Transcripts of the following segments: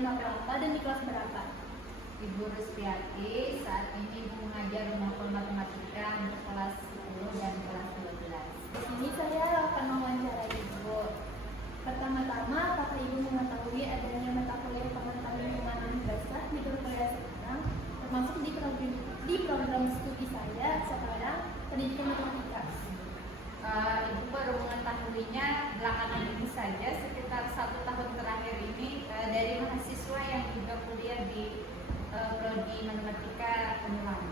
mengajar apa dan di kelas berapa? Ibu Rusfiati, saat ini Ibu mengajar matkul matematika untuk kelas 10 dan kelas 12. Di sini saya akan mewawancarai Ibu. Pertama-tama, apakah Ibu mengetahui adanya mata kuliah pengetahuan lingkungan basah di berkuliah sekarang, termasuk di program studi saya sekarang, pendidikan matematika? Ibu baru mengetahuinya belakangan ini saja, sekitar 1 tahun terakhir ini, dari mahasiswa yang juga kuliah di prodi matematika Unwan.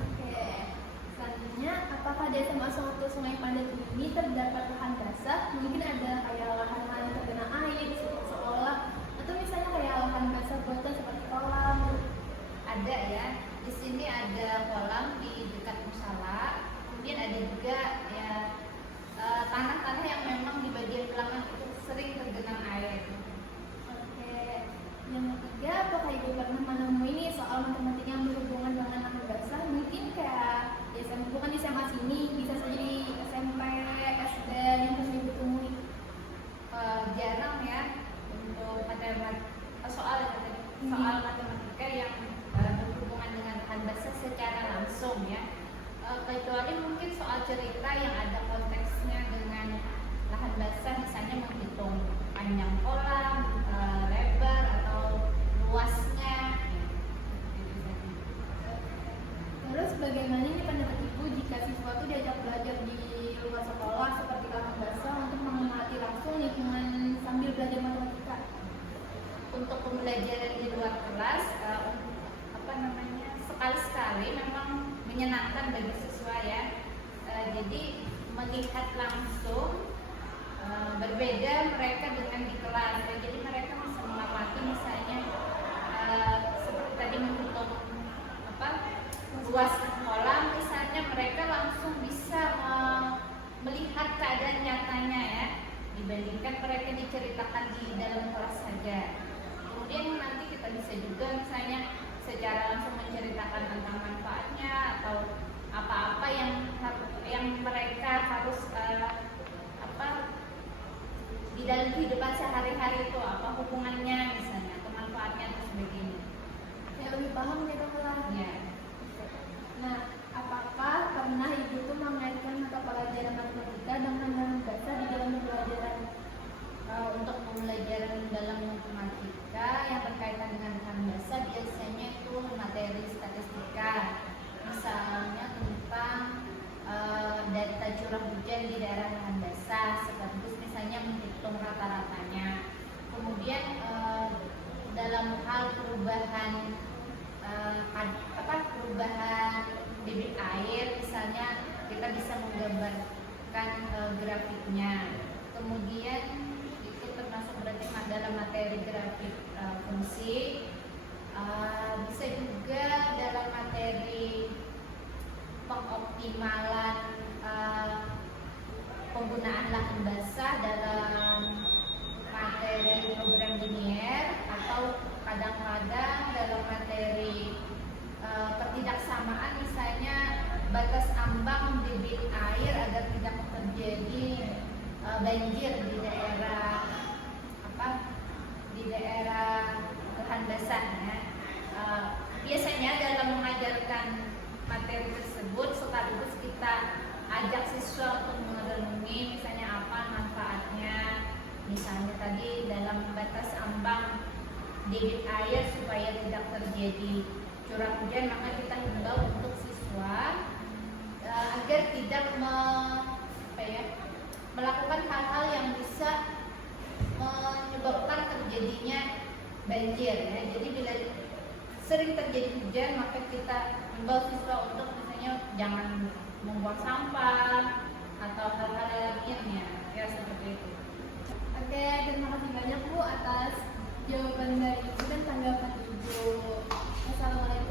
Oke. Selanjutnya, apakah di SMA 1 Sungai Pandan ini terdapat lahan basah? Mungkin ada kayak lahan-lahan yang tergenang air di sekolah, atau misalnya kayak lahan basah buatan seperti kolam. Ada ya, di sini ada kolam di dekat musala, kemudian ada juga ya tanah-tanah yang memang di bagian belakang itu sering tergenang air. Oke. Yang ketiga, apakah Ibu pernah menemui nih soal matematika yang berhubungan dengan lahan basah? Mungkin kayak di SMA, bukan di SMA sini, bisa saja di SMP, SD yang pernah Ibu temui. Jarang ya untuk soal matematika yang berhubungan dengan lahan basah secara langsung ya, kecuali mungkin soal cerita yang ada konteksnya dengan lahan basah, misalnya menghitung panjang kolam, lebar atau luasnya gitu saja. Terus bagaimana nih pendapat Ibu jika siswa itu diajak belajar di luar sekolah seperti lahan basah untuk mengamati langsung lingkungan sambil belajar matematika? Untuk pembelajaran di luar kelas, sekali-sekali memang menyenangkan bagi siswa ya. Jadi melihat langsung berbeda mereka dengan di kelas. Jadi mereka bisa mengamati misalnya seperti tadi menghitung luas kolam, misalnya mereka langsung bisa melihat keadaan nyatanya ya, dibandingkan mereka diceritakan di dalam kelas saja. Kemudian nanti kita bisa juga misalnya secara langsung menceritakan tentang manfaatnya atau apa-apa yang mereka harus di dalam kehidupan sehari-hari itu, apa hubungannya misalnya atau manfaatnya dan sebagainya. Ya, lebih paham gitu lah. Ya. Nah, apakah pernah Ibu tuh mengaitkan mata pelajaran matematika dengan lahan basah di dalam pembelajaran? Untuk pembelajaran dalam matematika yang berkaitan dengan lahan basah biasanya itu materi statistika, misalnya tentang data curah hujan di daerah lahan basah, sekaligus misalnya menghitung rata-ratanya. Kemudian dalam hal perubahan debit air, misalnya kita bisa menggambarkan grafiknya. Kemudian itu termasuk berarti dalam materi grafik fungsi. Bisa juga dalam materi pengoptimalan penggunaan lahan basah dalam materi program linier, atau kadang-kadang dalam materi pertidaksamaan, misalnya batas ambang debit air agar tidak terjadi banjir di daerah lahan basah ya. Biasanya dalam mengajarkan materi tersebut sekaligus kita ajak siswa untuk merenungi misalnya apa manfaatnya, misalnya tadi dalam batas ambang debit air supaya tidak terjadi curah hujan, maka kita himbau untuk siswa agar tidak melakukan hal-hal yang bisa menyebabkan terjadinya banjir ya. Jadi bila sering terjadi hujan, maka kita himbau siswa untuk misalnya jangan membuang sampah atau hal-hal lainnya ya, seperti itu. Oke, terima kasih banyak Bu atas jawaban dari Ibu dan tanggapan Ibu. Assalamualaikum.